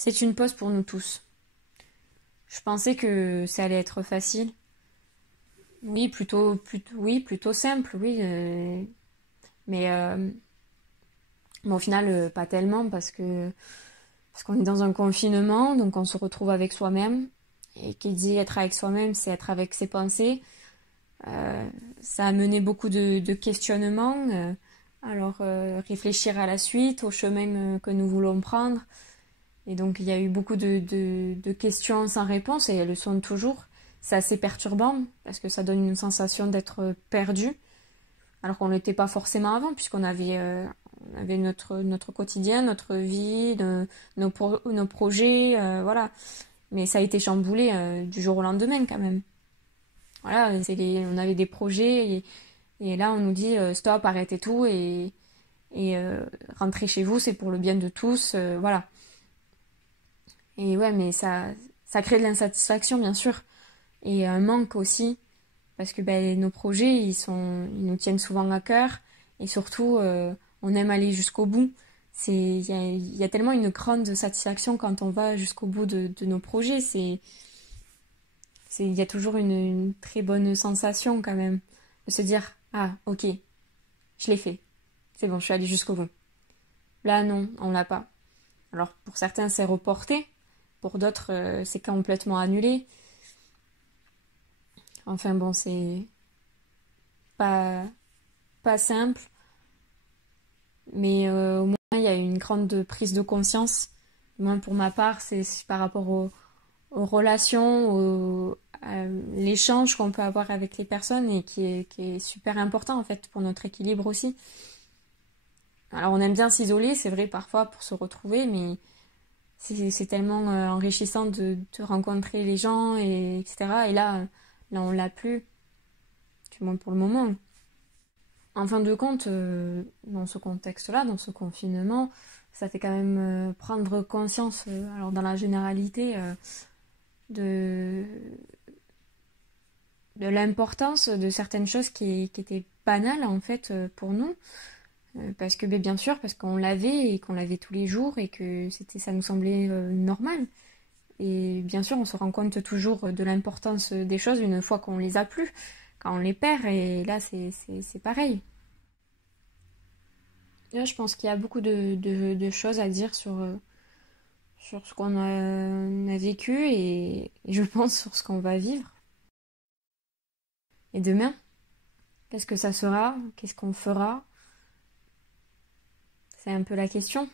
C'est une pause pour nous tous. Je pensais que ça allait être facile. Oui, plutôt simple, oui. Mais au final, pas tellement parce qu'on est dans un confinement, donc on se retrouve avec soi-même. Et qui dit être avec soi-même, c'est être avec ses pensées. Euh, Ça a mené beaucoup de questionnements. Réfléchir à la suite, au chemin que nous voulons prendre. Et donc il y a eu beaucoup de questions sans réponse et elles le sont toujours. C'est assez perturbant parce que ça donne une sensation d'être perdu alors qu'on ne l'était pas forcément avant puisqu'on avait notre quotidien, notre vie, nos projets, voilà. Mais ça a été chamboulé du jour au lendemain quand même. Voilà, on avait des projets et là on nous dit stop, arrêtez tout et rentrez chez vous, c'est pour le bien de tous, voilà. Et ouais, mais ça crée de l'insatisfaction, bien sûr. Et un manque aussi, parce que ben, nos projets, ils nous tiennent souvent à cœur. Et surtout, on aime aller jusqu'au bout. Il y a tellement une grande satisfaction quand on va jusqu'au bout de nos projets. Il y a toujours une très bonne sensation quand même. De se dire, ah, ok, je l'ai fait. C'est bon, je suis allée jusqu'au bout. Là, non, on l'a pas. Alors, pour certains, c'est reporté. Pour d'autres, c'est complètement annulé. Enfin bon, c'est pas, pas simple, mais au moins il y a une grande prise de conscience. Moi, pour ma part, c'est par rapport aux relations, à l'échange qu'on peut avoir avec les personnes et qui est super important en fait pour notre équilibre aussi. Alors on aime bien s'isoler, c'est vrai parfois pour se retrouver, mais c'est tellement enrichissant de rencontrer les gens, etc. Et là on l'a plus, du moins pour le moment. En fin de compte, dans ce contexte-là, dans ce confinement, ça fait quand même prendre conscience, alors dans la généralité, de, de l'importance de certaines choses qui étaient banales en fait pour nous. Parce que bien sûr, parce qu'on l'avait et qu'on l'avait tous les jours et que ça nous semblait normal. Et bien sûr, on se rend compte toujours de l'importance des choses une fois qu'on les a plus, quand on les perd. Et là, c'est pareil. Là, je pense qu'il y a beaucoup de choses à dire sur ce on a vécu et je pense sur ce qu'on va vivre. Et demain, qu'est-ce que ça sera? Qu'est-ce qu'on fera? C'est un peu la question.